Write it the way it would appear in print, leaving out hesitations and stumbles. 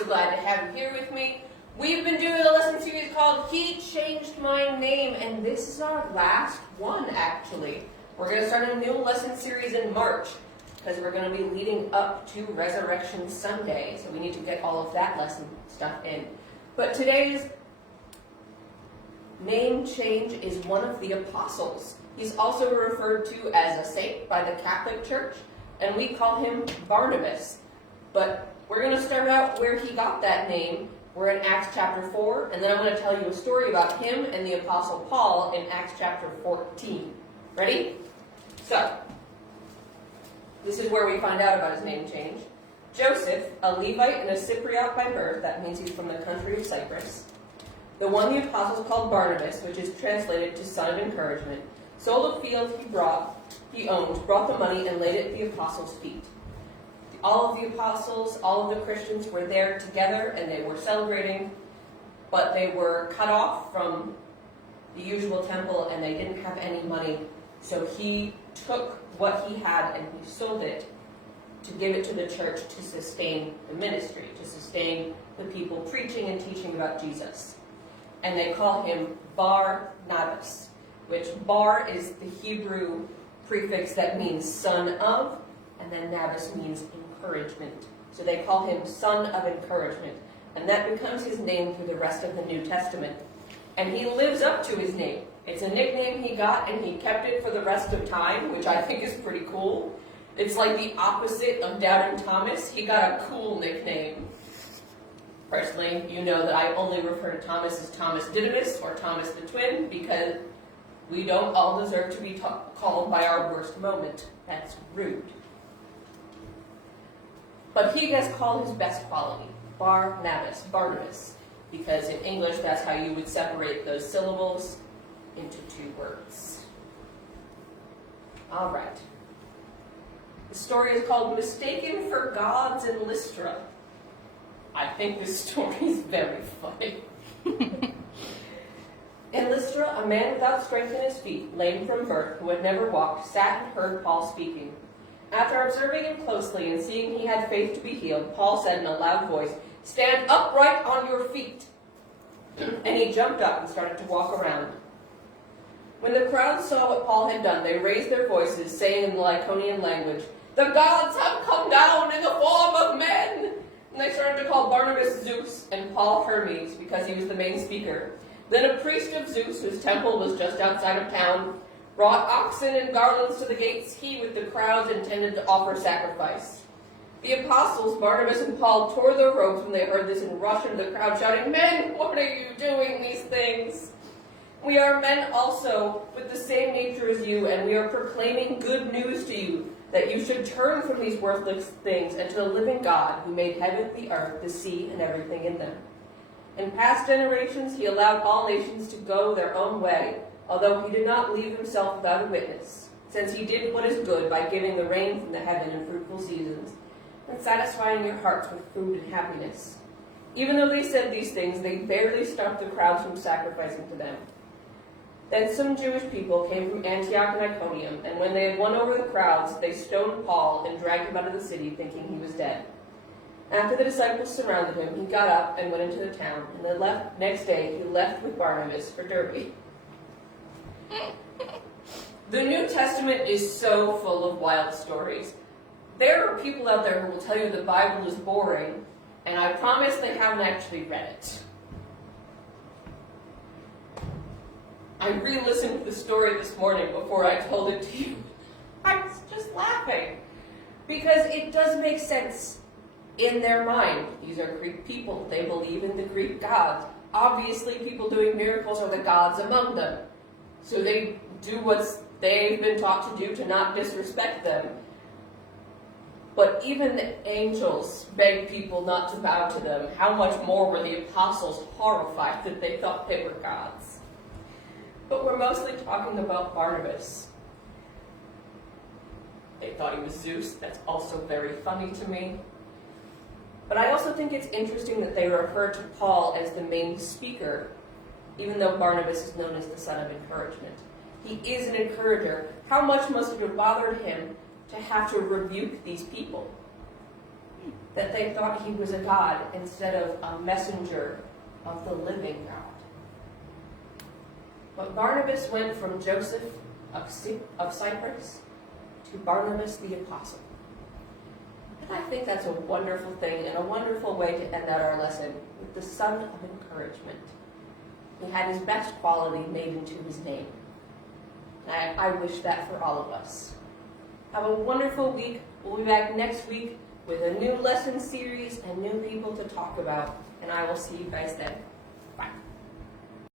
so glad to have you here with me. We've been doing a lesson series called He Changed My Name, and this is our last one, actually. We're going to start a new lesson series in March, because we're going to be leading up to Resurrection Sunday, so we need to get all of that lesson stuff in. But today's name change is one of the apostles. He's also referred to as a saint by the Catholic Church, and we call him Barnabas. But we're going to start out where he got that name. We're in Acts chapter 4, and then I'm going to tell you a story about him and the Apostle Paul in Acts chapter 14. Ready? So, this is where we find out about his name change. Joseph, a Levite and a Cypriot by birth, that means he's from the country of Cyprus, the one the apostles called Barnabas, which is translated to son of encouragement, sold a field he owned, brought the money, and laid it at the apostles' feet. All of the apostles, all of the Christians were there together, and they were celebrating, but they were cut off from the usual temple, and they didn't have any money. So he took what he had and he sold it to give it to the church to sustain the ministry, to sustain the people preaching and teaching about Jesus. And they call him Barnabas, which Bar is the Hebrew prefix that means son of, and then Nabas means encouragement. So they call him son of encouragement. And that becomes his name through the rest of the New Testament. And he lives up to his name. It's a nickname he got, and he kept it for the rest of time, which I think is pretty cool. It's like the opposite of Doubting Thomas. He got a cool nickname. Personally, you know that I only refer to Thomas as Thomas Didymus or Thomas the Twin, because we don't all deserve to be called by our worst moment. That's rude. But he gets called his best quality, Barnabas, because in English that's how you would separate those syllables into two words. All right. The story is called Mistaken for Gods in Lystra. I think this story is very funny. In Lystra, a man without strength in his feet, lame from birth, who had never walked, sat and heard Paul speaking. After observing him closely and seeing he had faith to be healed, Paul said in a loud voice, "Stand upright on your feet." And he jumped up and started to walk around. When the crowd saw what Paul had done, they raised their voices, saying in the Lycaonian language, "The gods have come down in the form of men!" And they started to call Barnabas Zeus and Paul Hermes, because he was the main speaker. Then a priest of Zeus, whose temple was just outside of town, brought oxen and garlands to the gates. He, with the crowds, intended to offer sacrifice. The apostles, Barnabas and Paul, tore their robes when they heard this and rushed into the crowd, shouting, "Men, what are you doing these things? We are men also, with the same nature as you, and we are proclaiming good news to you, that you should turn from these worthless things and to the living God, who made heaven, the earth, the sea, and everything in them. In past generations he allowed all nations to go their own way, although he did not leave himself without a witness, since he did what is good by giving the rain from the heaven in fruitful seasons, and satisfying your hearts with food and happiness." Even though they said these things, they barely stopped the crowds from sacrificing to them. Then some Jewish people came from Antioch and Iconium, and when they had won over the crowds, they stoned Paul and dragged him out of the city, thinking he was dead. After the disciples surrounded him, he got up and went into the town, and the next day he left with Barnabas for Derbe. The New Testament is so full of wild stories. There are people out there who will tell you the Bible is boring, and I promise they haven't actually read it. I re-listened to the story this morning before I told it to you. I was just laughing, because it does make sense in their mind. These are Greek people. They believe in the Greek gods. Obviously, people doing miracles are the gods among them. So they do what they've been taught to do to not disrespect them. But even the angels begged people not to bow to them. How much more were the apostles horrified that they thought they were gods? But we're mostly talking about Barnabas. They thought he was Zeus. That's also very funny to me. But I also think it's interesting that they refer to Paul as the main speaker, even though Barnabas is known as the son of encouragement. He is an encourager. How much must it have bothered him to have to rebuke these people? that they thought he was a god instead of a messenger of the living God. But Barnabas went from Joseph of Cyprus to Barnabas the apostle. And I think that's a wonderful thing and a wonderful way to end out our lesson with the son of encouragement. He had his best quality made into his name. And I wish that for all of us. Have a wonderful week. We'll be back next week with a new lesson series and new people to talk about. And I will see you guys then. Bye.